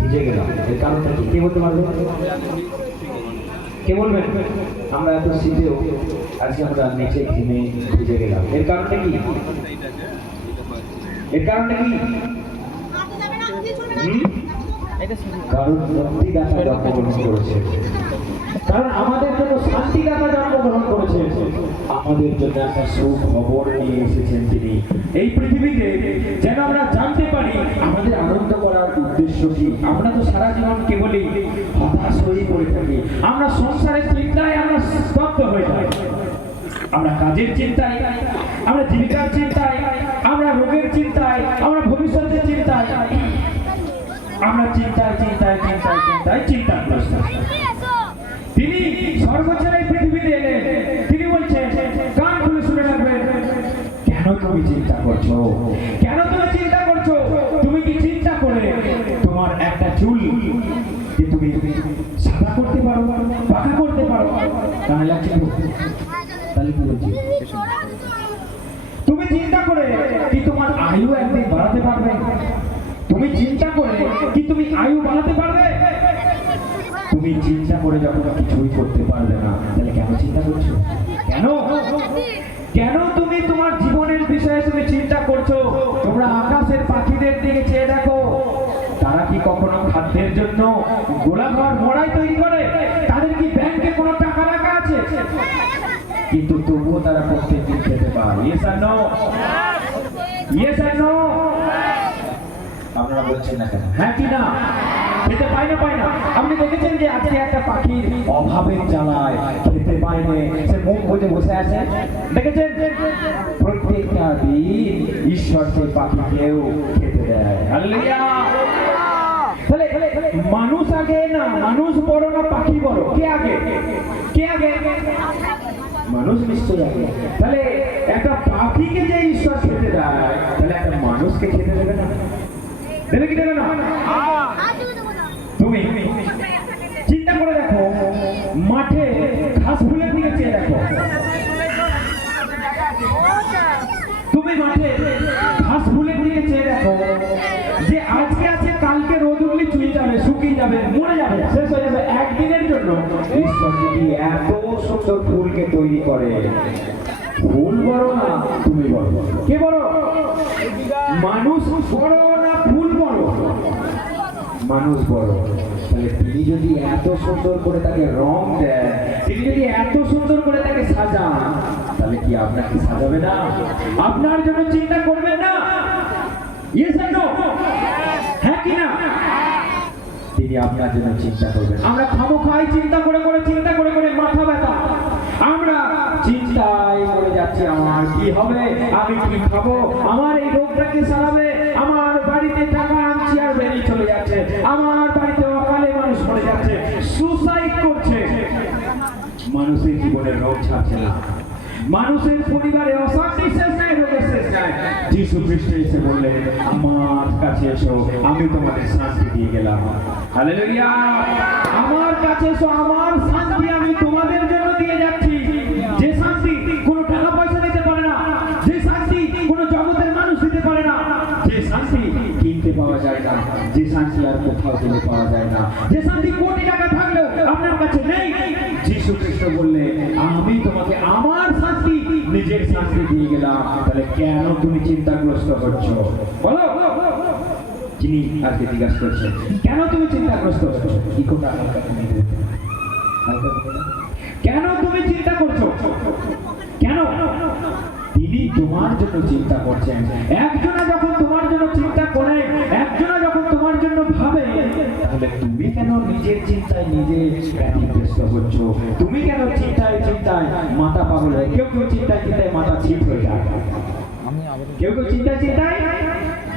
ভিজে গেলাম, এর কারণটা কি কে বলতে পারবে? কে বলবেন? আমরা এত শীতেও আজকে আমরা নিচে ঘেমে ভিজে গেলাম, এর কারণটা কি? এর কারণটা কি? কারণ মুক্তিদাতা জন্মগ্রহণ করেছে, কারণ আমাদের জন্য শান্তিদাতা জন্মগ্রহণ করেছে, আমাদের জন্য একটা সুখবর নিয়ে এসেছেন তিনি এই পৃথিবীতে, যেন আমরা জানতে পারি আমাদের আনন্দ করার উদ্দেশ্য কি। আমরা তো সারা জীবন কেবলই হতাশ হয়ে পড়ে থাকি, আমরা সংসারের চিন্তায় আমরা স্তব্ধ হয়ে যাই, আমরা কাজের চিন্তায়, আমরা জীবিকার চিন্তায়, আমরা রোগের চিন্তায়, আমরা ভবিষ্যতের চিন্তায়, আমরা চিন্তায় চিন্তায় চিন্তায় চিন্তায় চিন্তাগ্রস্ত। তিনি সর্বছেড়ে পৃথিবীতে এলেন, তিনি বলছেন কান খুলে শুনে রাখবেন, কেন তুমি চিন্তা করছো? কেন তুমি চিন্তা করছো? তুমি কি চিন্তা করে তোমার একটা চুল যে তুমি সাদা করতে পারো, পাকা করতে পারো? কানে লাগছে? তাহলে কি বলছি, তুমি চিন্তা করে কি তোমার আয়ু একদিন বাড়াতে পারবে? তুমি চিন্তা করে কি তুমি আয়ু বাড়াতে পারবে? তুমি চিন্তা করে যখন কিছুই করতে পারবে না, তাহলে কেন চিন্তা করছো? কেন কেন তুমি তোমার জীবনের বিষয়ে তুমি চিন্তা করছো? তোমরা আকাশের পাখিদের দিকে চেয়ে দেখো, তারা কি কখনো খাদ্যের জন্য গোলাঘর মড়াই তৈরি করে? তাদের কি ব্যাংকে কোনো টাকা রাখা আছে? কিন্তু তবুও তারা প্রত্যেকদিন খেতে পায়। ইয়েস আর নো? ইয়েস আর নো? আপনারা বলছেন না কেন? হ্যাঁ কি না? খেতে পায় না, পায় না? আপনি দেখেছেন যে আজকে একটা পাখির অভাবের জ্বালায় খেতে পায় না, সে মুখ বুজে বসে আছে, দেখেছেন? প্রত্যেকটা দিন ঈশ্বর সেই পাখিকেও খেতে দেয়। হালেলুয়া! তাহলে মানুষ আগে না, মানুষ বড় না পাখি বড়? কে আগে? কে আগে? মানুষ নিশ্চয়ই আগে। তাহলে একটা পাখিকে যে ঈশ্বর খেতে দেয়, তাহলে একটা মানুষকে খেতে দেবে না? দেবে কি দেবে না? তুমি চিন্তা করে দেখো, মাঠে ঘাস ফুলের দিকে চেয়ে দেখো, তুমি মাঠে ঘাস ফুলের দিকে চেয়ে দেখো, যে আজকে আছে কালকে রোদ উঠলে চুয়ে যাবে, শুকিয়ে যাবে, মরে যাবে, শেষ হয়ে যাবে একদিনের জন্য। ঈশ্বর যদি এত সুন্দর ফুলকে তৈরি করে, ফুল বড় না তুমি বড়? কে বড়? মানুষ বড় না ফুল বড়? মানুষ বড়। তাহলে তিনি যদি এত সুন্দর করে তাকে রং দেন, তিনি যদি এত সুন্দর করে তাকে সাজান, তাহলে কি আপনাকে সাজাবে না? আপনার জন্য চিন্তা করবেন না? ইয়েস আর নো? হ্যাঁ কি না? তিনি আপনার জন্য চিন্তা করবেন। আমরা খামোখাই চিন্তা করে করে মাথা ব্যথা, আমরা চিন্তায় মরে যাচ্ছি, আমার কি হবে, আমি কি খাবো, আমার এই রোগটাকে সারাবে, আমার বাড়িতে টাকা আনছি আর বেরিয়ে চলে যাচ্ছে, আমার বাড়িতে অকালে মানুষ মরে যাচ্ছে, সুসাইড করছে, মানুষের জীবনে রোগ ছাড়ছে না, মানুষের পরিবারে অশান্তি শেষ নাই, রোগের শেষ নাই। যিশু খ্রিস্ট এসে বললেন, আমার কাছে এসো, আমি তোমাদের শান্তি দিয়ে গেলাম। হালেলুয়া! আমার কাছে এসো, আমার শান্তি আমি তোমাদের জন্য দিয়ে যাচ্ছি। যে শান্তি কোনো টাকা পয়সা দিতে পারে না, যে শান্তি কোনো জগতের মানুষ দিতে পারে না, যে শান্তি কিনতে পাওয়া যায় না, যে শান্তি আর কোথাও দিতে পাওয়া যায় না, যে শান্তি কোটি টাকা থাকলেও আপনার কাছে নেই, যিশু খ্রিস্ট বললে, আমি তোমাকে আমার শান্তি, নিজের শান্তি দিয়ে গেলাম। তাহলে কেন তুমি চিন্তাগ্রস্ত হচ্ছ? বলো। যিনি আজকে জিজ্ঞাসা করছেন, কেন তুমি চিন্তাগ্রস্ত হচ্ছ? কি কথা হালকা তুমি বলতে, হালকা বলে, কেন তুমি চিন্তা করছো? কেন? তিনি তোমার জন্য চিন্তা করছেন। একজনা যখন তোমার জন্য চিন্তা করে, একজনা যখন তোমার জন্য ভাবে, তাহলে তুমি কেন নিজের চিন্তায় নিজে ব্যতিব্যস্ত হচ্ছ? তুমি কেন চিন্তায় চিন্তায় মাথা পাগল হয়? কেউ কেউ চিন্তায় চিন্তায় মাথা ছিট হয়ে যায়, কেউ কেউ চিন্তায় চিন্তায়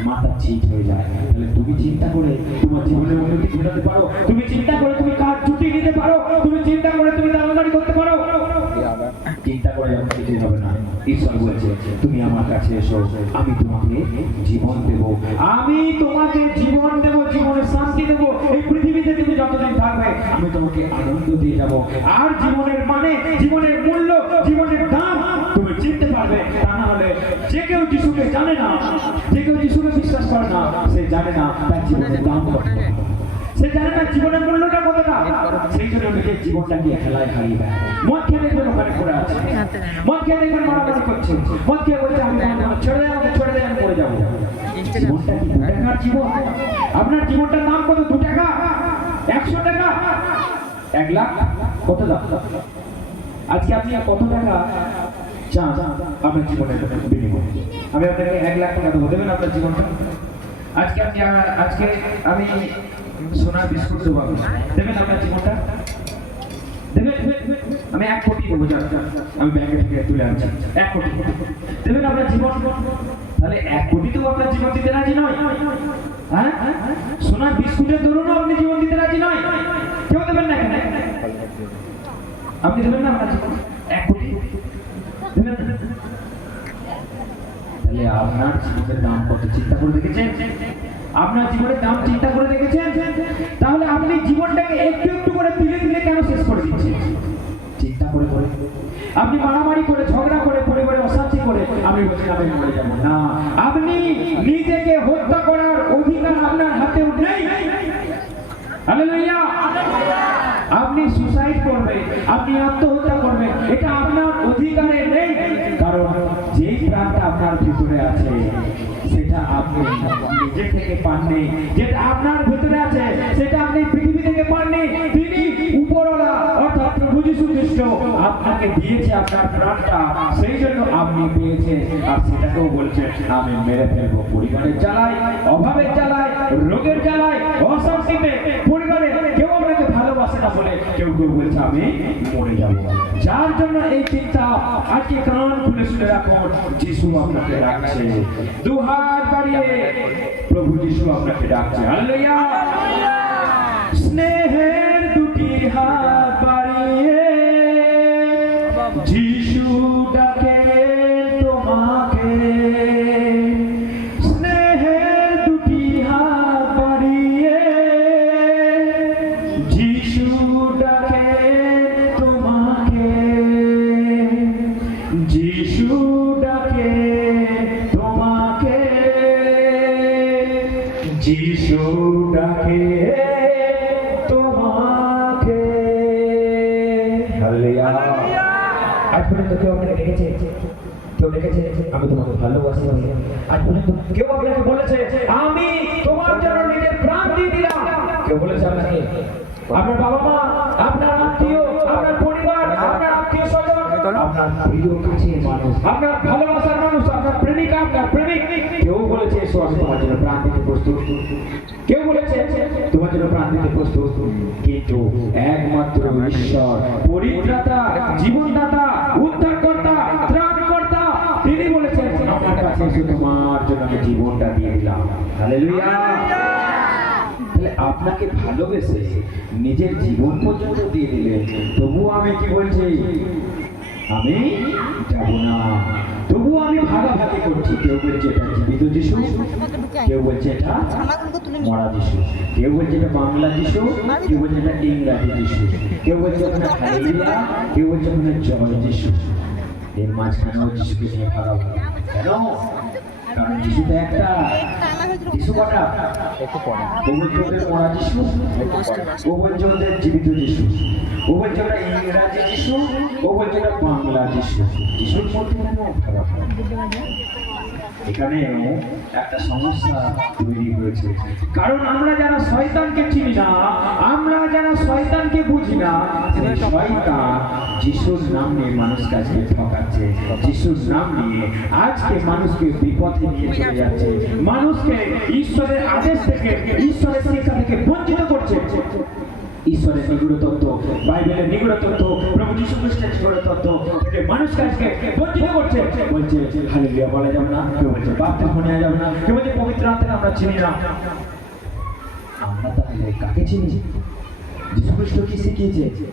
মাথা ছিট হয়ে যায়। তাহলে তুমি চিন্তা করে তোমার জীবনের উন্নতি ঘটাতে পারো, তুমি চিন্তা করে তুমি কাজ ছুটি নিতে পারো, তুমি চিন্তা করে তুমি দামাদারি করতে পারো। চিন্তা করে যখন কিছুই হবে না, ঈশ্বর বলছে, তুমি আমার কাছে এসো, আমি তোমাকে জীবন দেব, আমি তোমাকে জীবন দেব, জীবনের শান্তি দেব। এই পৃথিবীতে তুমি যতদিন থাকবে, আমি তোমাকে আনন্দ দিয়ে যাব। আর জীবনের মানে, জীবনের মূল্য, জীবনের দাম তুমি চিনতে পারবে। তা না হলে যে কেউ যিশুকে জানে না, যে কেউ যিশুকে বিশ্বাস করে না সে জানে না তার জীবনের দাম কত, সে জানে না জীবনের মূল্যটা কতটা। সেই জন্য নিজের জীবনটাকে খেলায় হারিয়ে দেয়। মদ খেয়ে দেখবেন ওখানে পড়ে আছে, মদ খেয়ে দেখবেন মারামারি করছে, মদ খেয়ে বলছে আমি ছেড়ে দেয়, আমাকে ছেড়ে দেয়, আমি মরে যাবো। জীবনটা কি 2 টাকার জীবন? আপনার জীবনটার দাম কত? 2 টাকা, 100 টাকা, 1 লাখ, কত দাম? আজকে আপনি কত টাকা চান আপনার জীবনের বিনিময়ে? আমি আপনাকে 1 লাখ টাকা দেবো, দেবেন আপনার জীবনটা? আজকে আমি সোনার বিস্কুট দেবো, দেবেন আপনার জীবনটা? দেবেন? আমি 1 কোটি দেবো, আমি ব্যাংকে থেকে তুলে আনছি, 1 কোটি দেবেন আপনার জীবন? তাহলে 1 কোটি তো আপনার জীবন দিতে রাজি নয়। হ্যাঁ, সোনার বিস্কুটের দরুন আপনি জীবন দিতে রাজি নয়। কেউ দেবেন না এখানে? আপনি দেবেন না আপনার জীবন? 1 কোটি দেবেন? তাহলে আপনার জীবনের দাম কত চিন্তা করে দেখেছেন? আপনার জীবনের দাম চিন্তা করে দেখেছেন? তাহলে আপনি জীবনটাকে একটু একটু করে ধীরে ধীরে কেন শেষ করে দিচ্ছেন? চিন্তা করে করে আপনি মারামারি করে, ঝগড়া করে, পরিবারে অশান্তি করে আপনি বলছেন আমি মরে যাব না। আপনি নিজেকে হত্যা করার অধিকার আপনার হাতেও নেই। হালেলুয়া! আপনি সুসাইড করবেন, আপনি আত্মহত্যা করবেন, এটা আপনার অধিকারে নেই। কারণ যেই প্রাণটা আপনার ভিতরে আছে সেটা আপনি নিজে থেকে পাননি, যেটা আপনার ভিতরে আছে সেটা আপনি পৃথিবী থেকে পাননি। তিনি উপরওয়ালা অর্থাৎ প্রভু যীশু খ্রিস্ট আপনাকে দিয়েছে আপনার প্রাণটা, সেই জন্য আপনি পেয়েছেন। আর সেটাকেও বলছেন আমি মেরে ফেলবো। পরিবারের জ্বালায়, অভাবের জ্বালায়, রোগের জ্বালায়, অশান্তিতে পরিবারে কেউ আপনাকে ভালোবাসে না বলে কেউ কেউ বলছে আমি মরে যাবো। যার জন্য এই চিন্তা আজকে কান খুলে শুনে রাখুন, যিশু আপনাকে ডাকছে। 2 হাত বাড়িয়ে প্রভু যিশু আপনাকে ডাকছে। হালেলুয়া! স্নেহের 2টি হাত বাড়িয়ে যিশু ডাকে তোমাকে। স্নেহের 2টি হাত বাড়িয়ে যিশু ডাকে তোমাকে। যিশু ডাকে তোমাকে। যিশু ডাকে তোমাকে। হালেলুয়া! আজ পর্যন্ত কেউ আপনাকে ডেকেছে? কেউ ডেকেছে আমি তোমাকে ভালোবাসি? আজ পর্যন্ত কেউ আপনাকে বলেছে আমি তোমার জন্য নিজের প্রাণ দিয়ে দিলাম? কেউ বলেছে আপনাকে? আপনার বাবা মা, আপনার আত্মীয়, আপনার পরিবার, আপনার আত্মীয় স্বজন, আপনার প্রিয় কাছের মানুষ, আপনার ভালোবাসার মানুষ, আপনার প্রেমিকা, আপনার প্রেমিক, কেউ বলেছে এসো আমি তোমার জন্য প্রাণ দিতে প্রস্তুত? কেউ বলেছে তোমার জন্য প্রাণ দিতে প্রস্তুত? কিন্তু একমাত্র ঈশ্বর, পরিত্রাতা, জীবনদাতা, উদ্ধারকর্তা, ত্রাণকর্তা, তিনি বলেছেন আমার কাছে এসে তোমার জন্য আমি জীবনটা দিয়ে দিলাম। হালেলুয়া! তাহলে আপনাকে ভালোবেসে নিজের জীবন পর্যন্ত দিয়ে দিলেন, তবুও আমি কি বলছি? আমি যাব না। তবুও আমি ভাগাভাগি করছি। কেউ বলছে এটা জীবিত যিশু, কেউ বলছে এটা মরা যিশু, কেউ বলছে এটা বাংলা যিশু, কেউ বলছে এটা ইংরাজি যিশু, কেউ বলছে ওখানে হালেলুয়া, কেউ বলছে ওখানে জয় যিশু। এর মাঝখানেও যিশুকে নিয়ে ভাগাভাগি কেন? কারণ যিশু তো একটা। যিশু কটা? ও বলছে ওদের মরা যিশু, ও বলছে ওদের জীবিত যিশু, ও বলছে ওটা ইংরাজি যিশু, ও বলছে ওটা বাংলা যিশু। যিশুর মধ্যে এখানেও একটা সমস্যা তৈরি হয়েছে। কারণ আমরা যারা শয়তানকে চিনি না, আমরা যারা শয়তানকে বুঝি না, সেই শয়তান যিশুর নাম নিয়ে মানুষকে আজকে ঠকাচ্ছে। যিশুর নাম নিয়ে আজকে মানুষকে বিপথে নিয়ে চলে যাচ্ছে, মানুষকে ঈশ্বরের আদেশ থেকে, ঈশ্বরের শিক্ষা থেকে বঞ্চিত করছে। ঈশ্বরের নিগুড় তত্ত্ব, বাইবেলের নিগুড় তত্ত্ব, প্রভু যীশু খ্রিস্টের নিগুড় তত্ত্ব থেকে মানুষকে আজকে বঞ্চিত করছে। বলছে হালেলুয়া বলা যাবে না, কেউ বলছে বাপ্তিস্ম নেওয়া যাবে না, কেউ বলছে পবিত্র আত্মাকে আমরা চিনি না। আমরা তাহলে কাকে চিনি? যীশু খ্রিস্ট কি শিখিয়েছে?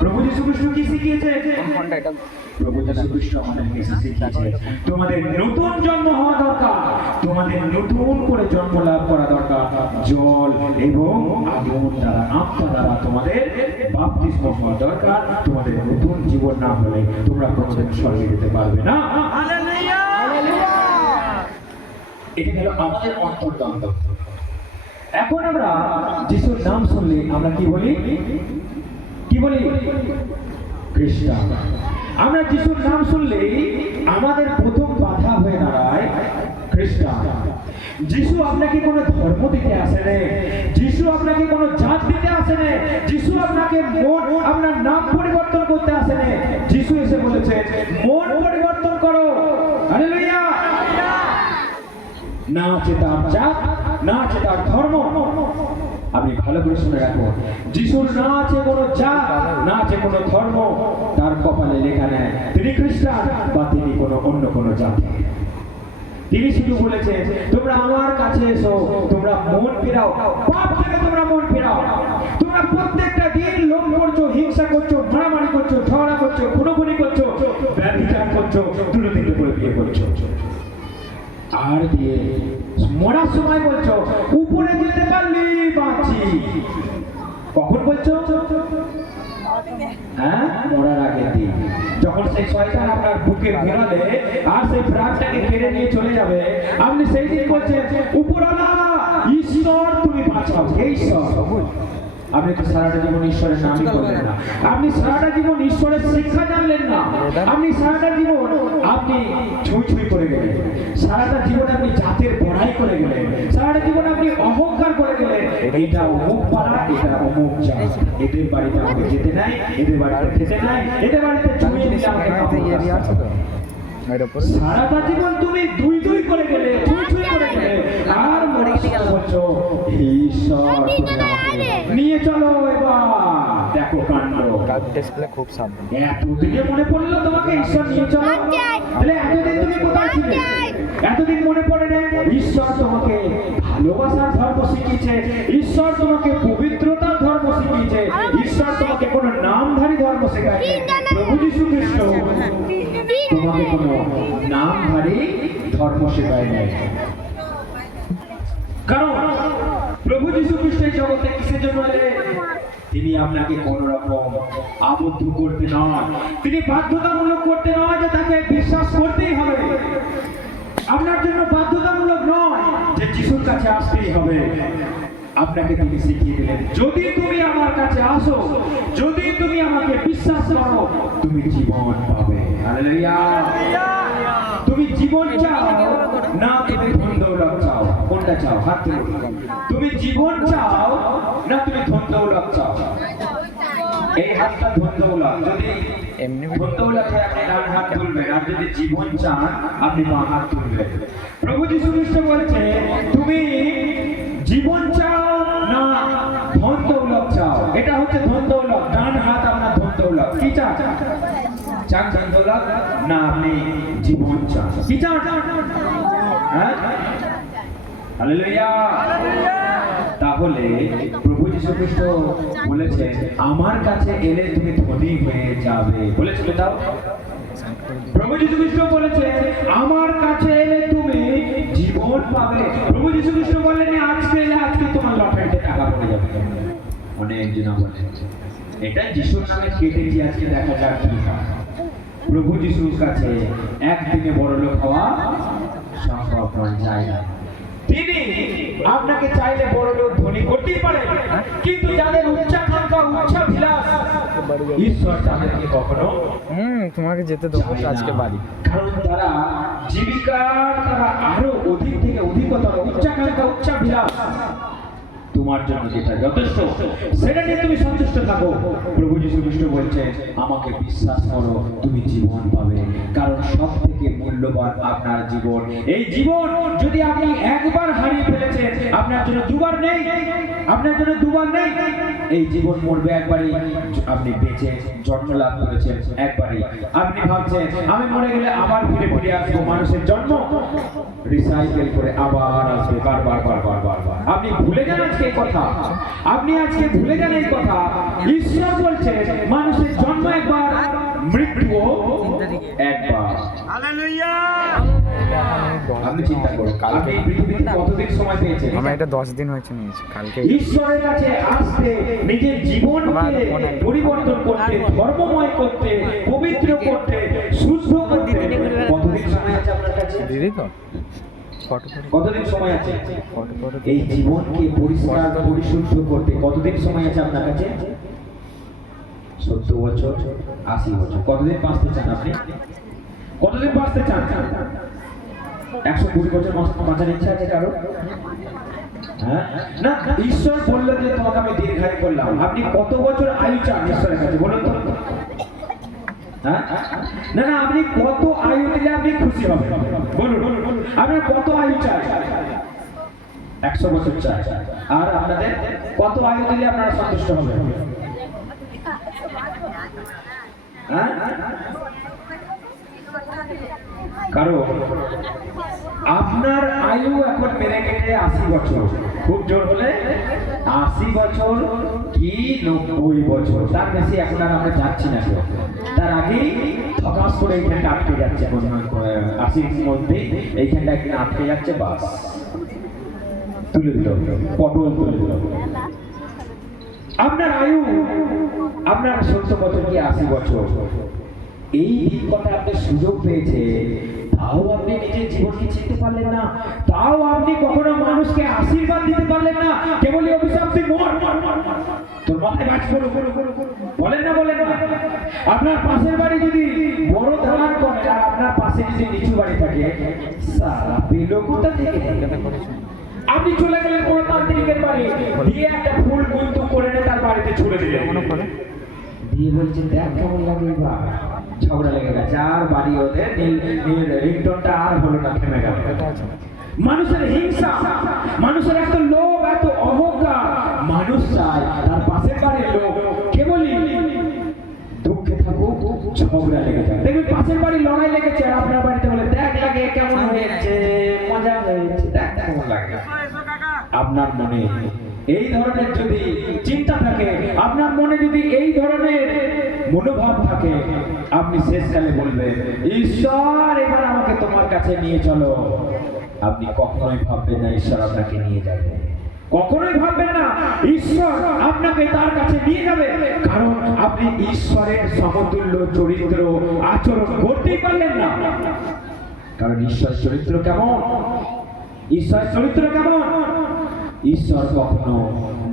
প্রভু যীশু খ্রিস্ট কি শিখিয়েছে? প্রভু যীশু খ্রিস্ট আমাদেরকে শিখিয়েছে তোমাদের নতুন জন্ম হওয়া দরকার, তোমাদের নতুন করে জন্ম লাভ করা দরকার। জল এবং আগুন দ্বারা, আত্মা দ্বারা তোমাদের বাপ্তিস্ম হওয়া দরকার। তোমাদের নতুন জীবন না হলে তোমরা কোনোদিন স্বর্গে যেতে পারবে না। এটা হলো আমাদের অন্তর্দ্বন্দ্ব। এখন আমরা যিশুর নাম শুনলে আমরা কি বলি? কি বলি? খ্রিস্টান। আমরা যিশুর নাম শুনলেই আমাদের প্রথম বাধা হয়ে দাঁড়ায় খ্রিস্টান। যিশু আপনাকে কোনো ধর্ম দিতে আসে না, যিশু আপনাকে কোনো জাত দিতে আসে না, যিশু আপনাকে আপনার নাম পরিবর্তন করতে আসে না। যিশু এসে বলেছে মন পরিবর্তন করো। হালেলুয়া। না আছে তার জাত, না আছে তার ধর্ম। আপনি ভালো করে শুনে রাখুন, যিশুর না আছে কোনো জাত, না আছে কোনো ধর্ম, তার কপালে লেখা নেই তিনি খ্রিস্টান বা তিনি কোনো অন্য কোনো জাতি। তিনি শুধু বলেছে তোমরা আমার কাছে এসো, তোমরা মন ফেরাও, পাপ থেকে তোমরা মন ফেরাও। তোমরা প্রত্যেকটা দিন লোভ করছো, হিংসা করছো, মারামারি করছো, ঝগড়া করছো, খুনোখুনি করছো, ব্যভিচার করছো, দুটো তিনটে করে বিয়ে করছো, আর দিয়ে মরার সময় বলছো উপরে যেতে পারলি বাঁচি। কখন বলছো? হ্যাঁ, মরার আগের দিন, যখন সেই শয়তান আপনার বুকে ঘোরাবে আর সেই প্রাণটাকে কেড়ে নিয়ে চলে যাবে, আপনি সেই দিন বলছেন উপরওয়ালা ঈশ্বর তুমি বাঁচাও। হে ঈশ্বর। আপনি তো সারাটা জীবন ঈশ্বরের নামই করলেন না, আপনি সারাটা জীবন ঈশ্বরের শিক্ষা জানলেন না, আপনি সারাটা জীবন আপনি ছুঁই ছুঁই করে গেলেন, সারাটা জীবন আপনি জাতের বড়াই করে গেলেন, সারাটা জীবন আপনি অহংকার করে গেলেন। এইটা অমুক পাড়া, এটা অমুক জাত, এদের বাড়িতে আমাকে যেতে নাই, এদের বাড়িতে খেতে নাই, এদের বাড়িতে ছুঁয়ে দিলে আমাকে সারাটা জীবন তুমি দুই দুই করে গেলে, ছুঁই ছুঁই করে গেলে, আর মরার সময় বলছো ঈশ্বর নিয়ে চলো। এবার দেখো কাণ্ড। ডিসপ্লে খুব সামনে। এতদিনে মনে পড়লো তোমাকে ঈশ্বর নিয়ে চলো? তাহলে এতদিন তুমি কোথায় ছিলে? এতদিন মনে পড়ে না? ঈশ্বর তোমাকে ভালোবাসার ধর্ম শিখিয়েছে, ঈশ্বর তোমাকে পবিত্রতার ধর্ম শিখিয়েছে, ঈশ্বর তোমাকে কোনো নামধারী ধর্ম শেখায়নি। প্রভু যীশু খ্রিস্ট তোমাকে কোনো নামধারী ধর্ম শেখায় নাই। কারণ প্রভু যীশু খ্রিস্ট এই জগতে কিসের জন্য এলেন? তিনি আপনাকে কোন রকম আবদ্ধ করতে নয়, তিনি বাধ্যতামূলক করতে নয় যে তাকে বিশ্বাস করতেই হবে। আপনার জন্য বাধ্যতামূলক নয় যে যিশুর কাছে আসতেই হবে। আপনাকে তিনি শিখিয়ে দিলেন যদি তুমি আমার কাছে আসো, যদি তুমি আমাকে বিশ্বাস করো, তুমি জীবন পাবে। হালেলুয়া। তুমি জীবন চাও না তুমি ধন দৌলত চাও? কোনটা চাও? হাত তুলুন। তুমি জীবন চাও না তুমি ধন দৌলত চাও? এই হাতটা ধন দৌলত। যদি ধন দৌলত হয় আপনি ডান হাত তুলবেন, আর যদি জীবন চান আপনি বাঁ হাত তুলবেন। প্রভু যীশু খ্রিস্ট বলেছে তুমি জীবন চাও না ধন দৌলত চাও? এটা হচ্ছে ধন দৌলত। ডান হাত আপনার ধন দৌলত। কি চান? চান ধন দৌলত না আপনি জীবন চান? কি চান? হ্যাঁ, হালেলুয়া। তাহলে প্রভু যীশু খ্রিস্ট বলেছে আমার কাছে এলে তুমি ধনী হয়ে যাবে। বলেছিল তাও প্রভু যীশু খ্রিস্ট বলেছে আমার কাছে এলে তুমি জীবন পাবে। প্রভু যীশু খ্রিস্ট বললেন আজকে এলে আজকে তোমার লটারিতে টাকা পড়ে যাবে। অনেক জন বলে এটা যিশুর নামে কেটেছি, আজকে দেখা যাক কি হয়। প্রভু যীশুর কাছে একদিনে বড়লোক হওয়া সম্ভব নয়, যায় না। তিনি আপনাকে চাইলে বড়লোক ধনী করতেই পারে, কিন্তু যাদের উচ্চাকাঙ্ক্ষা উচ্চাভিলাষ ঈশ্বর তাদেরকে কখনো তোমাকে যেতে দেবো আজকে বাড়ি। কারণ তারা জীবিকার তারা আরো অধিক থেকে অধিকতর উচ্চাকাঙ্ক্ষা উচ্চাভিলাষ। তোমার জন্য যেটা যথেষ্ট সেটা নিয়ে তুমি সন্তুষ্ট থাকো। প্রভু যীশু খ্রিস্ট বলছে আমাকে বিশ্বাস করো তুমি জীবন পাবে। কারণ সব থেকে মূল্যবান আপনার জীবন। এই জীবন যদি আপনি একবার হারিয়ে ফেলেছেন আপনার জন্য দুবার নেই, আপনার জন্য দুবার নেই। এই জীবন মরবে একবারই। আপনি বেঁচে জন্ম লাভ করেছেন একবারই। আপনি ভাবছেন আমি মরে গেলে আবার ফিরে ফিরে আসবো। মানুষের জন্ম রিসাইকেল করে আবার আসবে বারবার বারবার বারবার। আপনি ভুলে যান আজকে এই কথা, আপনি আজকে ভুলে যান এই কথা। ঈশ্বর বলছে মানুষের জন্ম একবার, মৃত্যু একবার। হালেলুয়া। আপনি চিন্তা করুন আপনি পৃথিবীতে কতদিন সময় পেয়েছেন? আমরা এটা 10 দিন হয়েছে নিয়েছি কালকে। ঈশ্বরের কাছে আসতে, নিজের জীবনকে পরিবর্তন করতে, ধর্মময় করতে, পবিত্র করতে, শুদ্ধ করতে কতদিন সময় আছে আপনার কাছে? দিদি তো ফটো ফটো কতদিন সময় আছে ফটো ফটো এই জীবনকে পরিষ্কার পরিশুদ্ধ করতে? কতদিন সময় আছে আপনার কাছে? 70 বছর, 80 বছর। কতদিন বাঁচতে চান আপনি? কতদিন বাঁচতে চান? 120 বছর বাঁচার ইচ্ছা আছে কারো? হ্যাঁ না, ঈশ্বর বললো যে তোমাকে আমি দীর্ঘায়ু করলাম। আপনি কত বছর আয়ু চান ঈশ্বরের কাছে বলুন তো? হ্যাঁ না না, আপনি কত আয়ু দিলে আপনি খুশি হবেন বলুন? আপনার কত আয়ু চাই? 100 বছর চাই। আর আপনাদের কত আয়ু দিলে আপনারা সন্তুষ্ট হবেন? হ্যাঁ কারণ আপনার আয়ু এখন মেরে কেটে 80 বছর, খুব জোর হলে 80 বছর কি 90 বছর, তার বেশি এখন আর আমরা যাচ্ছি না কেউ। তার আগেই ধপাস করে এইখানটা আটকে যাচ্ছে, 80-র মধ্যে এইখানটা একদিন আটকে যাচ্ছে, বাস তুলে দিল, পটল তুলে দিল। আপনার আয়ু, আপনার 70 বছর কি 80 বছর, এই কথা আপনি সুযোগ পেয়েছে, তাও আপনি নিজের জীবনকে চিনতে পারলেন না, তাও আপনি কখনো মানুষকে আশীর্বাদ দিতে পারলেন না, কেবলই অভিশাপ দিয়ে মর তোর মাথায় বাজ করো বলেন না, বলেন না। আপনার পাশের বাড়ি যদি বড় ধান করে আর আপনার পাশে যদি নিচু বাড়ি থাকে, সারা পেলো কোথা থেকে? আপনি চলে গেলেন কোনো তান্ত্রিকের বাড়ি, দিয়ে একটা ফুল বন্ধু করে নিয়ে তার বাড়িতে ছুড়ে দিলেন, দিয়ে বলছেন দেখ কেমন লাগে, বা ঝগড়া লেগে গেছে, আর বাড়ি ওদের রিংটোনটা আর হলো না, থেমে গেল। মানুষের হিংসা, মানুষের এত লোভ, এত অহংকার, মানুষ চায় তার পাশের বাড়ির লোক কেবলই দুঃখে থাকুক, ঝগড়া লেগে যায়। দেখবেন পাশের বাড়ির লড়াই লেগেছে আর আপনার বাড়িতে বলে দেখ লাগে কেমন হয়েছে, মজা হয়েছে, দেখ কেমন লাগে। আপনার মনে এই ধরনের যদি চিন্তা থাকে, আপনার মনে যদি এই ধরনের মনোভাব থাকে, আপনি শেষকালে বলবেন ঈশ্বর এবার আমাকে তোমার কাছে নিয়ে চলো। আপনি কখনোই ভাববেন না ঈশ্বর আপনাকে নিয়ে যাবে, কখনোই ভাববেন না ঈশ্বর আপনাকে তার কাছে নিয়ে যাবে, কারণ আপনি ঈশ্বরের সমতুল্য চরিত্র আচরণ করতেই পারলেন না। কারণ ঈশ্বরের চরিত্র কেমন? ঈশ্বরের চরিত্র কেমন? ঈশ্বর কখনো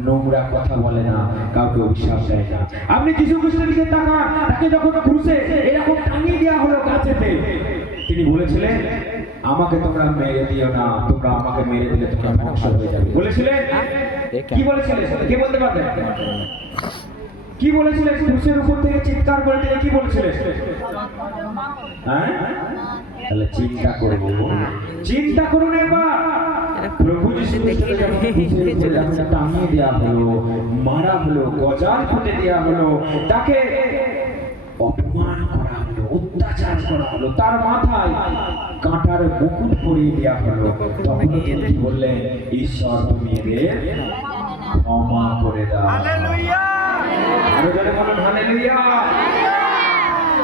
নোংরা কথা বলে না, কাউকে অভিশাপ দেয় না। আপনি যিশু খ্রিস্টের দিকে তাকান, তাকে যখন ক্রুশে এরকম টাঙিয়ে দেওয়া হলো গাছেতে, তিনি বলেছিলেন আমাকে তোমরা মেরে দিও না, তোমরা আমাকে মেরে দিলে তোমরা ধ্বংস হয়ে যাবে বলেছিলেন। কি বলেছিলেন? কে বলতে পারবেন? কি বলেছিলেন? ক্রুশের উপর থেকে চিৎকার করে দিয়ে কি বলেছিলেন? হ্যাঁ তাহলে চিন্তা করবো, চিন্তা করুন একবার। প্রভু যিশু টাঙিয়ে দেওয়া হলো, মারা হলো, গজাল ফুটে দেওয়া হলো, তাকে অপমান করা হলো, অত্যাচার করা হলো, তার মাথায় কাঁটার মুকুট পরিয়ে দেওয়া হলো। তখন তিনি বললেন ঈশ্বর তুমি এদের ক্ষমা করে দাও। আরো জোরে বলুন হালেলুয়া।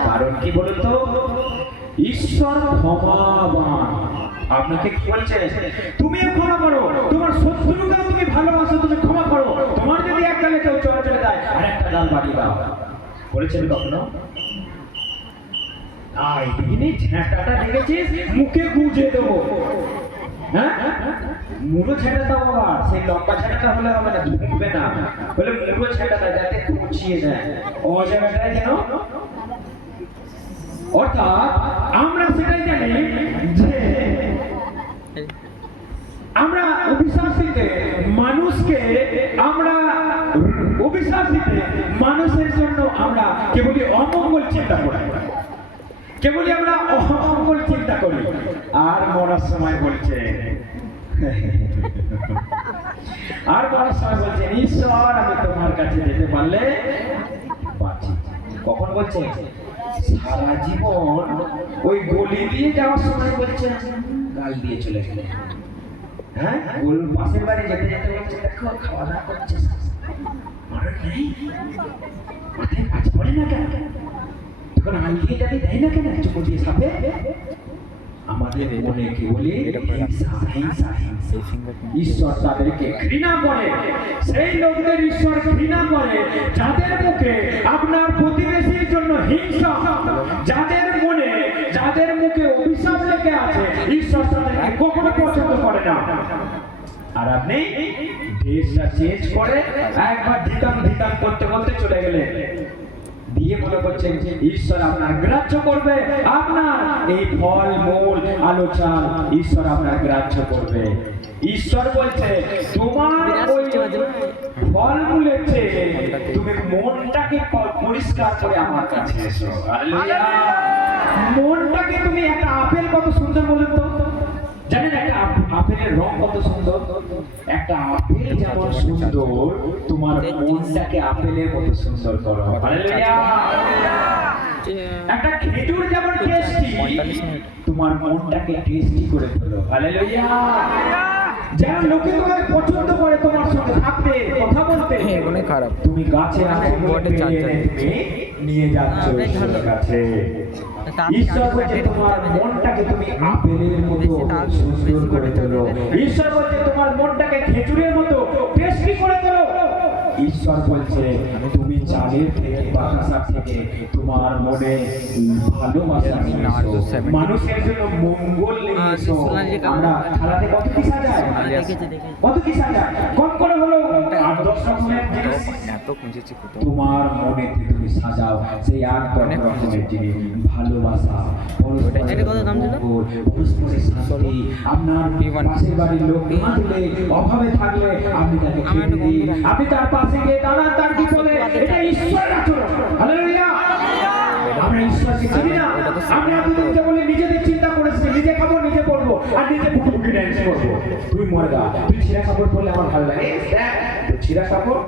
কারণ কি বলুন তো? ঈশ্বর ক্ষমাবান। আপনাকে কি বলছে? তুমিও ক্ষমা করো, তোমার শত্রুকেও তুমি ভালোবাসো, তুমি ক্ষমা করো। তোমার যদি এক গালে কেউ চলে চলে যায় আর একটা গাল বাড়িয়ে দাও, বলেছেন কখনো? আয় দিনে ঝাঁটাটা দেখেছিস, মুখে গুজে দেবো। হ্যাঁ মুড়ো ছেঁটাটা বাবা, সেই লম্বা ছেঁটাটা হলে হবে না, ঢুকবে না, বলে মুড়ো ছেঁটাটা যাতে কুচিয়ে দেয় অজায়গাটায় যেন। অর্থাৎ আমরা সেটাই জানি যে আমরা অভিশাপ দিতে মানুষকে, আমরা অভিশাপ দিতে মানুষের জন্য আমরা কেবলই অমঙ্গল চিন্তা করি, কেবলই আমরা অমঙ্গল চিন্তা করি। আর মরার সময় বলছে, আর মরার সময় বলছে ঈশ্বর আমি তোমার কাছে যেতে পারলে বাঁচি। কখন বলছে? সারা জীবন ওই গলি দিয়ে যাওয়ার সময় বলছে, গাল দিয়ে চলে গেলে। হ্যাঁ পাশের বাড়ি যেতে যেতে বলছে দেখো খাওয়া দাওয়া করছে, মরণ নেই, মাথায় কাজ পড়ে না কেন, তখন আলগিয়ে যাবি দেয় না কেন, চুপ দিয়ে সাপে। আমাদের মনে কি বলি? ঈশ্বর তাদেরকে ঘৃণা করে, সেই লোকদের ঈশ্বর ঘৃণা করে যাদের মুখে আপনার প্রতিবেশীর জন্য হিংসা, যাদের মনে যাদের মুখে অভিশাপ লেগে আছে ঈশ্বর তাদেরকে কখনো পছন্দ করে না। আর আপনি ড্রেসটা চেঞ্জ করে একবার ধিকাম ধিকাম করতে করতে চলে গেলেন, দিয়ে মনে করছেন যে ঈশ্বর আপনার গ্রাহ্য করবে, আপনার এই ফল মূল আলোচনা ঈশ্বর আপনার গ্রাহ্য করবে। ঈশ্বর বলছে তোমার ওই ফল মূলের চেয়ে তুমি মনটাকে পরিষ্কার করে আমার কাছে এসো। হালেলুয়া। মনটাকে তুমি একটা আপেল কত সুন্দর বলুন তো, জানেন একটা আপেলের রং কত সুন্দর? একটা আপেল যেমন সুন্দর, তোমার মনটাকে আপেলের মতো সুন্দর করো। হালেলুয়া। একটা খেজুর যেমন টেস্টি, তোমার মনটাকে টেস্টি করে তোলো। হালেলুয়া। যেন লোকে তোমাকে পছন্দ করে, তোমার সঙ্গে থাকতে, কথা বলতে। এগুলোই খারাপ। তুমি গাছে আছো বলে নিয়ে যাচ্ছ ঈশ্বরের কাছে। ঈশ্বর বলছে তোমার মনটাকে তুমি আপেলের মতো সুন্দর করে তোলো। ঈশ্বর বলছে তোমার মনটাকে খেজুরের মতো টেস্টি করে তোলো। ঈশ্বর বলছে তুমি চালের থেকে বাতাসা থেকে তোমার মনে ভালোবাসা নিয়ে এসো, মানুষের জন্য মঙ্গল নিয়ে এসো। আমরা থালাতে কত কি সাজাই, কত কি সাজাই, কম করে হলো 8-10 রকমের জিনিস এত খুঁজেছি কোথাও। তোমার মনে তুমি সাজাও সেই 8-10 রকমের জিনিস, ভালোবাসা, পরস্পরের মঙ্গল, পরস্পরের শান্তি। আপনার পাশের বাড়ির লোক কাঁদলে, অভাবে থাকলে আপনি তাকে খেতে দিন, আপনি তার পাশে গিয়ে দাঁড়ান তার বিপদে। এটা ঈশ্বরের আচরণ। হালেলুয়া। আমরা ঈশ্বরকে চিনি না, আমরা এতদিন বলে নিজেদের চিন্তা করেছি, নিজে খাবো, নিজে পড়বো, আর নিজে পুকুপুকি ড্যান্স করবো। তুই মরে গা, তুই ছিঁড়া কাপড় পরলে আমার ভালো লাগে, ছিঁড়া কাপড়।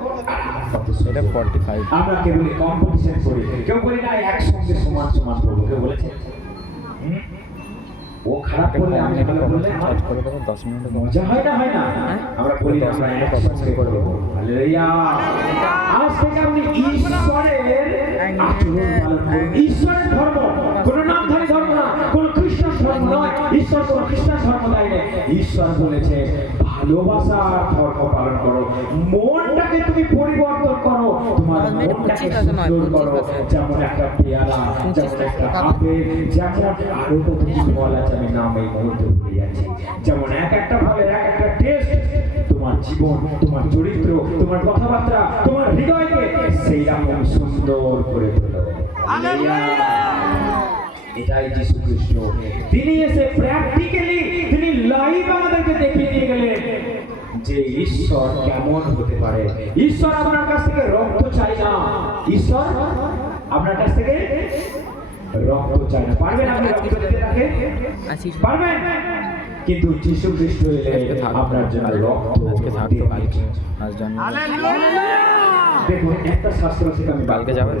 এটা 45। আমরা কেবল কম্পিটিশন করি, কেউ বলি না একসঙ্গে সমান সমান করবো। কেউ বলেছে ও খারাপ করলে আমি ভালো করলে কাজ করে দেবো 10 মিনিট মজা হয় না, হয় না? আমরা বলি না আমরা একসঙ্গে করবো। হালেলুয়া। আজ থেকে আপনি ঈশ্বরের আচরণ পালন করুন। ঈশ্বরের ধর্ম কোনো নামধারী ধর্ম না, কোনো খ্রিস্টান ধর্ম নয়। ঈশ্বর কোনো খ্রিস্টান ধর্ম দেয় না। ঈশ্বর বলেছে ভালোবাসার ধর্ম পালন করো, মনটাকে তুমি পরিবর্তন করো, তোমার মনটাকে সুন্দর করো। যেমন একটা পেয়ারা, যেমন একটা আপেল, যেমন আরো কত কিছু ফল আছে আমি নাম এই মুহূর্তে ভুলে যাচ্ছি। যেমন এক একটা ফলের এক একটা টেস্ট তোমার জীবন, তোমার চরিত্র, তোমার কথাবার্তা, তোমার হৃদয়কে সেই রকম সুন্দর করে তোলো। এটাই যীশু খ্রিস্ট। তিনি এসে প্র্যাকটিক্যালি তিনি লাইভ আমাদেরকে দেখিয়ে দিয়ে গেলেন যে ঈশ্বর কেমন হতে পারে। ঈশ্বর আপনার কাছ থেকে রক্ত চাই না, ঈশ্বর আপনার কাছ থেকে রক্ত চাই না। পারবেন আপনি রক্ত দিতে তাকে? পারবেন? কিন্তু যীশু খ্রিস্ট এলে আপনার জন্য রক্ত থাকতো কালকে আজ জন্য। দেখুন একটা শাস্ত্র থেকে আমি কালকে যাবে,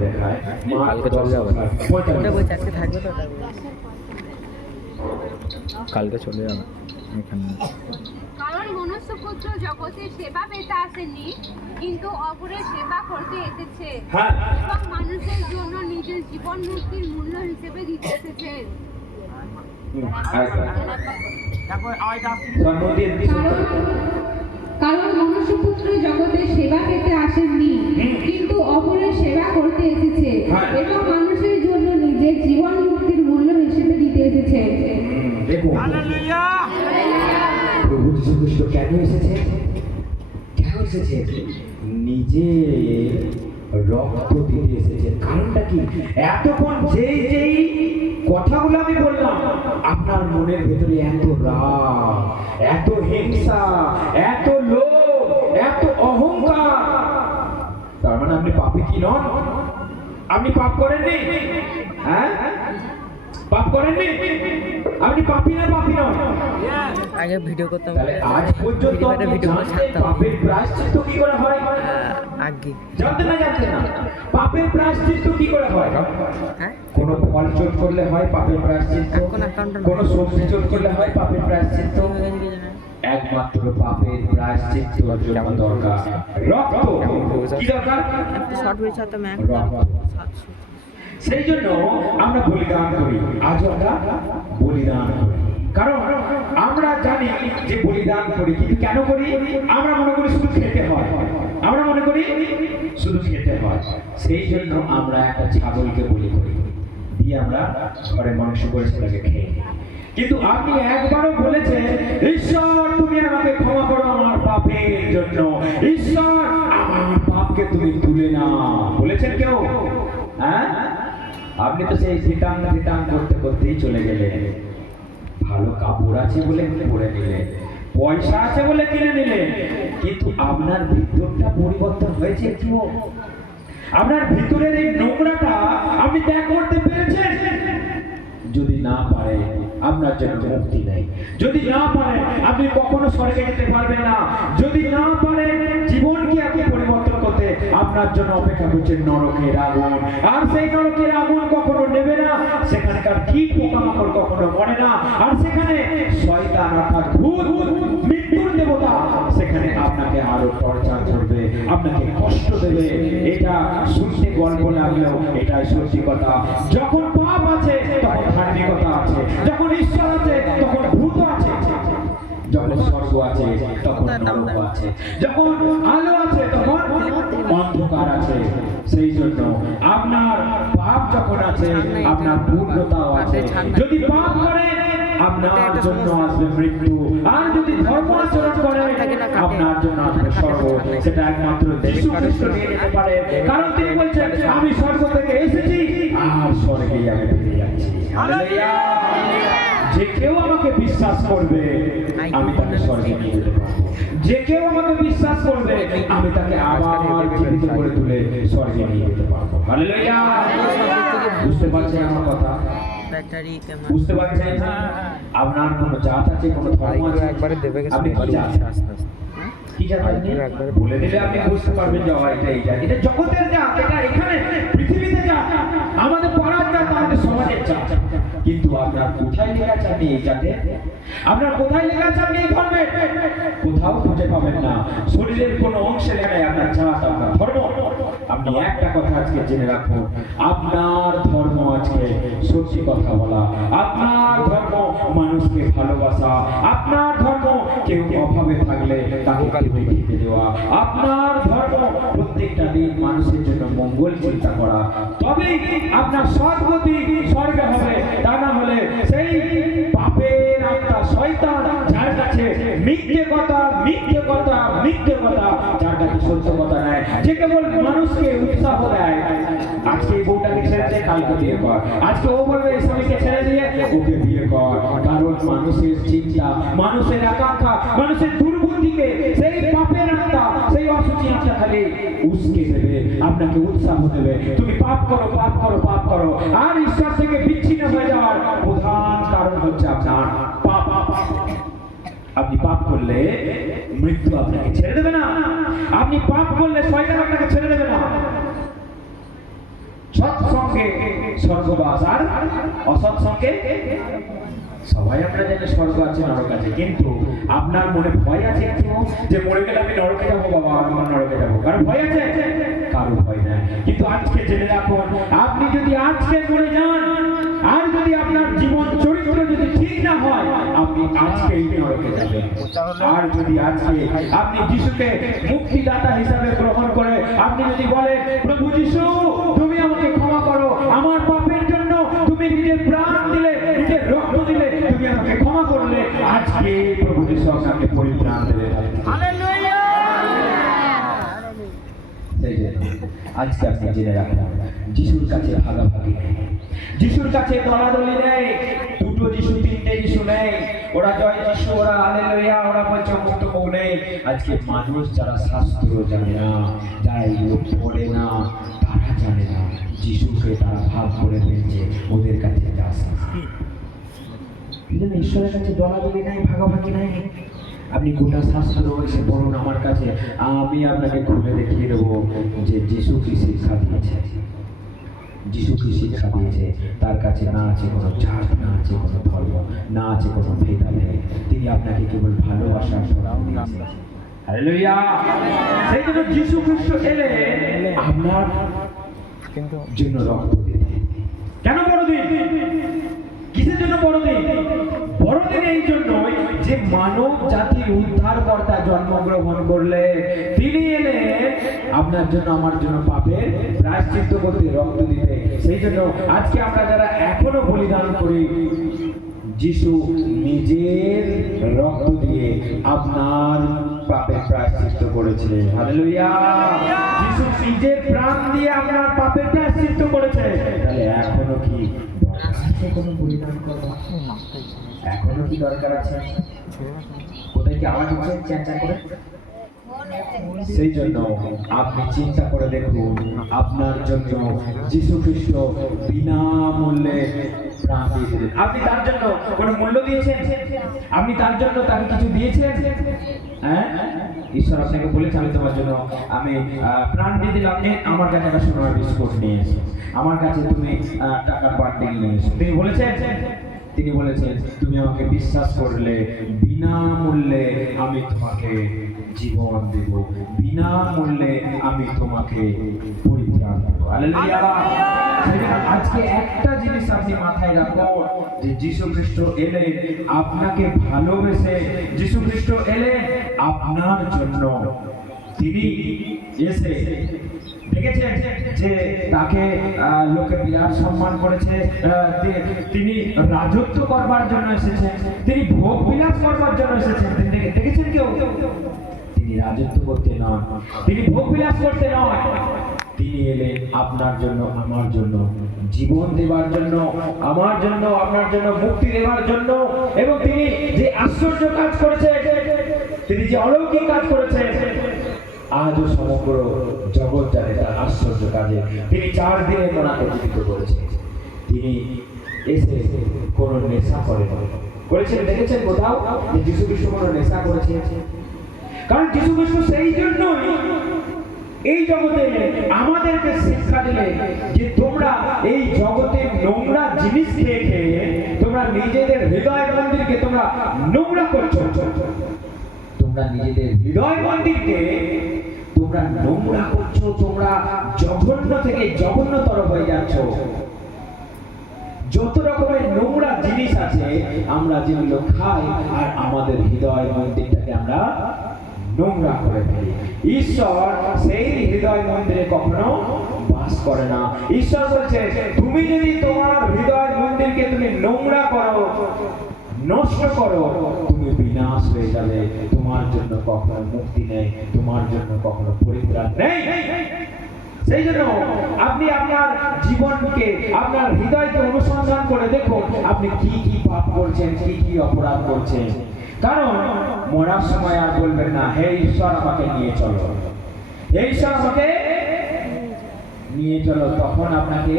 কালকে চলে যাবে, কালকে চলে যাবে এখানে। কারণ মনুষ্যপুত্র জগতের সেবা পেতে আসেনি, কিন্তু অপরের সেবা করতে এসেছে এবং মানুষের জন্য নিজের জীবন মুক্তির মূল্য হিসেবে দিতে এসেছেন। কারণ মনুষ্যপুত্র জগতের সেবা পেতে আসেননি, কিন্তু অপরের সেবা করতে এসেছে এবং মানুষের জন্য নিজের জীবন মুক্তির মূল্য হিসেবে দিতে এসেছে। দেখুন প্রভু যীশু খ্রিস্ট কেন এসেছে? কেন এসেছে? নিজে রক্ত দিতে এসেছে। কারণটা কি? এতক্ষণ যেই কথাগুলো আমি বললাম, আপনার মনের ভেতরে এত রাগ, এত হিংসা, এত লোভ, এত অহংকার, তার মানে আপনি পাপী কি নন? আপনি পাপ করেননি? হ্যাঁ, পাপ করেননি? আপনি পাপী না, পাপী নন? আগে ভিডিও করতাম, তাহলে আজ পর্যন্ত আপনি জানতেন পাপের প্রায়শ্চিত্ত কি করে হয়? আগে জানতেন না, জানতেন না? পাপের প্রায়শ্চিত্ত কি করে হয়? হ্যাঁ, কোনো ফল চোট করলে হয় পাপের প্রায়শ্চিত্ত, কোনো সবজি চোট করলে হয় পাপের প্রায়শ্চিত্ত। একমাত্র পাপের প্রায়শ্চিত্তর জন্য দরকার রক্ত। কি দরকার? রক্ত। সেই জন্য আমরা বলিদান করি, আজও আমরা বলিদান করি। কারণ আমরা জানি যে বলিদান করি, কিন্তু কেন করি? আমরা মনে করি শুধু খেতে হয়, আমরা মনে করি শুধু খেতে হয়। সেই জন্য আমরা একটা ছাগলকে বলি করি। দিয়ে আমরা ঘরে মাংস করে সেটাকে খেয়ে নিই। কিন্তু আপনি একবারও বলেছেন, ঈশ্বর তুমি আমাকে ক্ষমা করো আমার পাপের জন্য, ঈশ্বর আমার পাপকে তুমি তুলে নাও, বলেছেন কেউ? হ্যাঁ, আপনি তো সেই ধিটাং ধিটাং করতে করতেই চলে গেলেন। ভালো কাপড় আছে বলে পরে নিলেন, পয়সা আছে বলে কিনে নিলেন, কিন্তু আপনার ভিতরটা পরিবর্তন হয়েছে একটু? আপনার ভিতরের এই নোংরাটা আপনি ত্যাগ করতে পেরেছেন? যদি না পারে আপনার জন্য মুক্তি নেই, যদি না পারে আপনি কখনো স্বর্গে যেতে পারবেন না, যদি না পারে জীবনকে আপনি পরিবর্তন করতে, আপনার জন্য অপেক্ষা করছে নরকের আগুন। আর সেই নরকের আগুন কখনো নেবে না, সেখানকার কীট পোকামাকড় কখনো মরে না, আর সেখানে শয়তান অর্থাৎ ভূত মৃত্যুর দেবতা সেখানে আপনাকে আরো টর্চার করবে, আপনাকে কষ্ট দেবে। এটা শুনতে গল্প লাগলেও এটাই সত্যি কথা। যখন পাপ আছে তখন ধার্মিকতা আছে, যখন ঈশ্বর আছে তখন ভূত আছে, যখন স্বর্গ আছে তখন নরক আছে, যখন আলো আছে তখন অন্ধকার আছে। সেই জন্য আপনার পাপ যখন আছে আপনার পূর্ণতাও আছে। যদি পাপ করে আপনার জন্য আসবে মৃত্যু, আর যদি ধর্ম আচরণ করে আপনার জন্য আসবে স্বর্গ। সেটা একমাত্র যীশু খ্রিস্ট নিয়ে যেতে পারে, কারণ তিনি বলছেন আমি স্বর্গ থেকে এসেছি আর স্বর্গেই আমি ফিরে যাচ্ছি। হালেলুয়া! যে কেউ আমাকে বিশ্বাস করবে আমি তাকে স্বর্গে নিয়ে যেতে পারবো, যে কেউ আমাকে বিশ্বাস করবে আমি তাকে আবার জীবিত করে তুলে স্বর্গে নিয়ে যেতে পারবো। হালেলুয়া! বুঝতে পারছেন আমার কথা? ব্যাটারি কেমন বুঝতে পারছেন? আপনার কোনো জাত আছে, কোনো ধর্ম আছে? একবারে দেবে গেছে আপনি কি জাত? আস্তে আস্তে কি জাত আপনি? বলে দিলে আপনি বুঝতে পারবেন যে এটা এই জাত, এটা জগতের জাত, এটা এখানে পৃথিবীতে জাত, আমাদের পাড়ার জাত, আমাদের সমাজের জাত। কিন্তু আপনার কোথায় লেখা আছে আপনি এই জাতে? আপনার কোথায় লেখা আছে আপনি এই ধর্মে? কোথাও খুঁজে পাবেন না। শরীরের কোনো অংশে লেখা নেই আপনার জাত, আপনার ধর্ম। আপনি একটা কথা আজকে জেনে রাখুন, আপনার ধর্ম আজকে সত্যি কথা বলা, আপনার ধর্ম মানুষকে ভালোবাসা, আপনার ধর্ম কেউ অভাবে থাকলে তাকে খেতে দেওয়া, আপনার ধর্ম প্রত্যেকটা দিন মানুষের জন্য মঙ্গল চিন্তা করা। তবেই আপনার সদ্গতি স্বর্গে হবে, তা না হলে সেই পাপের আত্মা শয়তান যার কাছে মিথ্যে কথা মিথ্যে কথা মিথ্যে কথা, যার কাছে সত্য কথা নেয়, যে কেবল মানুষকে উৎসাহ দেয়। আজকে এই বউটাকে ছেড়েছে, কালকে বিয়ে কর, আজকে ও বলবে এই স্বামীকে ছেড়ে দিয়ে ওকে বিয়ে কর। কারণ মানুষের চিন্তা, মানুষের আকাঙ্ক্ষা, মানুষের দুর্বুদ্ধিকে সেই পাপের আত্মা, সেই অসুচি আত্মা খালি উস্কে দেবে, আপনাকে উৎসাহ দেবে, তুমি পাপ করো পাপ করো পাপ করো। আর ঈশ্বর থেকে বিচ্ছিন্ন হয়ে যাওয়ার প্রধান কারণ হচ্ছে আপনার পাপ। আপনি পাপ করলে মৃত্যু আপনাকে ছেড়ে দেবে না, আপনি পাপ করলে শয়তান আপনাকে ছেড়ে দেবে না। সৎসঙ্গে স্বর্গবাস, আর অসৎসঙ্গে সবাই আমরা জানি স্বর্গ আছে নরক আছে, কিন্তু আপনার মনে ভয় আছে একটু যে মরে গেলে আমি নরকে যাবো, বাবা আমি নরকে যাবো, কারণ ভয় আছে? কারো ভয় নাই। কিন্তু আজকে জেনে রাখুন, আপনি যদি আজকে মরে যান আর যদি আপনার জীবন চরিত্র যদি ঠিক না হয়, আপনি আজকেই নরকে যাবেন। আর যদি আজকে আপনি যিশুকে মুক্তিদাতা হিসাবে গ্রহণ করে আপনি যদি বলেন, প্রভু যিশু তুমি আমাকে ক্ষমা করো, আমার পাপের জন্য তুমি নিজের প্রাণ দিলে, নিজের রক্ত দিলে, তুমি আমাকে ক্ষমা করলে, আজকে প্রভু যিশু আপনাকে পরিত্রাণ দেবে। হালেলুয়া! সেই জন্য আজকে আপনি জেনে রাখুন, যিশুর কাছে ভাগাভাগি নেই, যিশুর কাছে দলাদলি নেই, দুটো যিশু তিনটে যিশু নেই, ওরা জয় যিশু, ওরা হালেলুয়া, ওরা বলছে মুক্ত বউ নেই। আজকে মানুষ যারা শাস্ত্র জানে না, যারা এগুলো পড়ে না, তারা জানে না যিশুকে তারা ভাগ করে ফেলছে, ওদের কাছে আসে। ঈশ্বরের কাছে দলাদলি নাই, ভাগাভাগি নাই। আপনি গোটা শাস্ত্র এসে পড়ুন আমার কাছে, আমি আপনাকে খুলে দেখিয়ে দেবো যে যিশু কি শিক্ষা দিয়েছে। যিশু কি শিক্ষা দিয়েছে, তার কাছে না আছে কোনো জাত, না আছে কোনো ধর্ম, না আছে কোনো ভেদাভেদ। তিনি আপনাকে কেবল ভালোবাসার স্বভাব দিয়েছেন। হালেলুয়া! সেই জন্য যিশু খ্রিস্ট এলে আপনার জন্য রক্ত দিতে। কেন বড়দিন? কিসের জন্য বড়দিন? বড়দিন এই জন্যই যে মানব জাতির উদ্ধারকর্তা জন্মগ্রহণ করলে তিনি এলেন আপনার জন্য আমার জন্য পাপের প্রায়শ্চিত্ত করতে, রক্ত দিতে। সেই জন্য আজকে আমরা যারা এখনো বলিদান করি, যিশু নিজের রক্ত দিয়ে আপনার পাপের প্রায়শ্চিত্ত করেছে। হালেলুয়া! যিশু নিজের প্রাণ দিয়ে আপনার পাপের প্রায়শ্চিত্ত করেছে। তাহলে এখনো কি কোনো বলিদান করব? এখনো কি দরকার আছে? কোথায় কি আওয়াজ হচ্ছে চ্যাঁচা করে? সেই জন্য আপনি চিন্তা করে দেখুন, আপনার জন্য যিশু খ্রিস্ট বিনামূল্যে প্রাণ দিয়েছিলেন। আপনি তার জন্য কোনো মূল্য দিয়েছেন? আপনি তার জন্য তাকে কিছু দিয়েছেন? হ্যাঁ, ঈশ্বর আপনাকে বলেছে আমি তোমার জন্য আমি প্রাণ দিয়ে দিলাম, আমার কাছে একটা সোনার বিস্কুট নিয়ে এসো, আমার কাছে তুমি টাকার বান্ডিল নিয়ে এসো। তিনি বলেছেন, তিনি বলেছেন তুমি আমাকে বিশ্বাস করলে বিনামূল্যে আমি তোমাকে জীবন দেব, বিনামূল্যে আমি তোমাকে পরিত্রাণ দেব। হালেলুয়া! আজকে একটা জিনিস আপনি মাথায় রাখুন, যে যিশু খ্রিস্ট এলেন আপনাকে ভালোবেসে, যিশু খ্রিস্ট এলেন আপনার জন্য। তিনি এসে দেখেছেন যে তাকে লোকে বিরাট সম্মান করেছে, তিনি রাজত্ব করবার জন্য এসেছেন, তিনি ভোগ বিলাস করবার জন্য এসেছেন। তিনি দেখেছেন কেউ? তিনি রাজত্ব করতে নয়, তিনি ভোগ বিলাস করতে নয়, তিনি এলেন আপনার জন্য আমার জন্য জীবন দেবার জন্য, আমার জন্য আপনার জন্য মুক্তি দেবার জন্য। এবং তিনি যে আশ্চর্য কাজ করেছে, তিনি যে অলৌকিক কাজ করেছে, আজও সমগ্র জগৎ জানে তার আশ্চর্য কাজে। তিনি 4 দিনে মোনাকে জীবিত করেছেন। তিনি এসে কোনো নেশা করেছেন দেখেছেন কোথাও যে যিশু খ্রিস্ট কোনো নেশা করেছে? কারণ যিশু খ্রিস্ট সেই জন্যই এই জগতে আমাদেরকে শিক্ষা দিলেন যে তোমরা এই জগতের নোংরা জিনিস খেয়ে খেয়ে তোমরা নিজেদের হৃদয় মন্দিরকে তোমরা নোংরা করছো। তোমরা নিজেদের হৃদয় মন্দিরকে তোমরা নোংরা করছো, তোমরা জঘন্য থেকে জঘন্যতর হয়ে যাচ্ছ। যত রকমের নোংরা জিনিস আছে আমরা যেগুলো খাই, আর আমাদের হৃদয় মন্দিরটাকে আমরা নোংরা করে ফেলি। ঈশ্বর সেই হৃদয় মন্দিরে কখনো বাস করে না। ঈশ্বর বলছে তুমি যদি তোমার হৃদয় মন্দিরকে তুমি নোংরা করো, নষ্ট করো, তুমি বিনাশ হয়ে যাবে। তোমার জন্য কখনো মুক্তি নেই, তোমার জন্য কখনো পরিত্রাণ নেই। সেই জন্য আপনি আপনার জীবনকে, আপনার হৃদয়কে অনুসন্ধান করে দেখুন আপনি কি কি পাপ করছেন, কি কি অপরাধ করছেন। কারণ মরার সময় আর বলবেন না হে ঈশ্বর আমাকে নিয়ে চলো, হে ঈশ্বর আমাকে নিয়ে চলো। তখন আপনাকে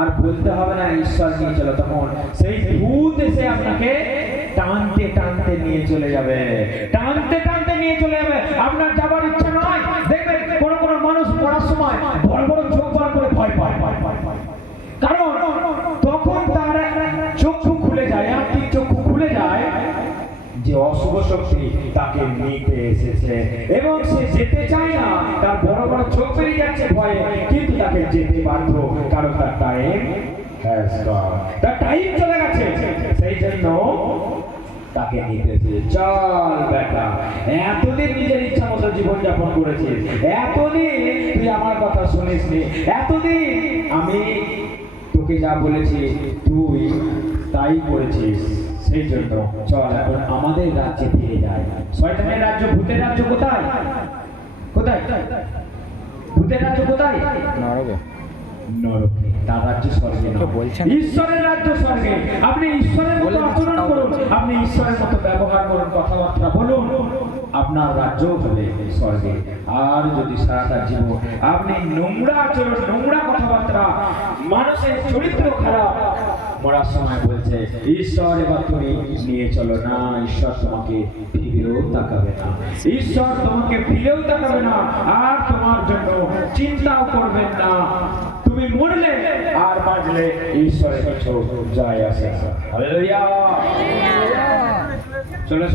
আর বলতে হবে না ঈশ্বর নিয়ে চলো, তখন সেই ভূত এসে আপনাকে টানতে টানতে নিয়ে চলে যাবে, টানতে টানতে নিয়ে চলে যাবে। আপনার যাবার ইচ্ছা নয়। দেখবেন কোন কোন মানুষ মরার সময় বড় বড় চোখ বড় করে ভয় পায়, কারণ তখন তার চক্ষু খুলে যায়, আত্মিক চক্ষু খুলে যায় যে অশুভ শক্তি তাকে নিতে এসেছে এবং সে যেতে চায় না। তার বড় বড় চোখ বেরিয়ে যাচ্ছে ভয়ে, কিন্তু তাকে যেতে বাধ্য, কারণ তার টাইম চলে গেছে। সেই জন্য তাকে নিতে এসেছে। চল বেটা, এতদিন নিজের ইচ্ছা মতো জীবনযাপন করেছিস, এতদিন তুই আমার কথা শুনিসনি, এতদিন আমি তোকে যা বলেছি তুই তাই করেছিস। সেই জন্য চল এখন আমাদের রাজ্যে ফিরে যায়। শয়তানের রাজ্য, ভূতের রাজ্য কোথায়? কোথায় ভূতের রাজ্য? কোথায়? নরকে। নরকে। তার রাজ্য স্বর্গে না, ঈশ্বরের রাজ্য স্বর্গে। আপনি ঈশ্বরের মতো আচরণ করুন, আপনি ঈশ্বরের মতো ব্যবহার করুন, কথাবার্তা বলুন, আপনার রাজ্য হবে স্বর্গে। আর যদি সারাটা জীবন আপনি নোংরা আচরণ, নোংরা কথাবার্তা, মানুষের চরিত্র খারাপ, মরার সময় বলছে ঈশ্বর এবার তুমি নিয়ে চলো না, ঈশ্বর তোমাকে ফিরেও তাকাবে না, ঈশ্বর তোমাকে ফিরেও তাকাবে না, আর তোমার জন্য চিন্তাও করবেন না। তুমি মরলে আর বাঁচলে ঈশ্বরের কিছু যায় আসে না। হালেলুয়া। চলে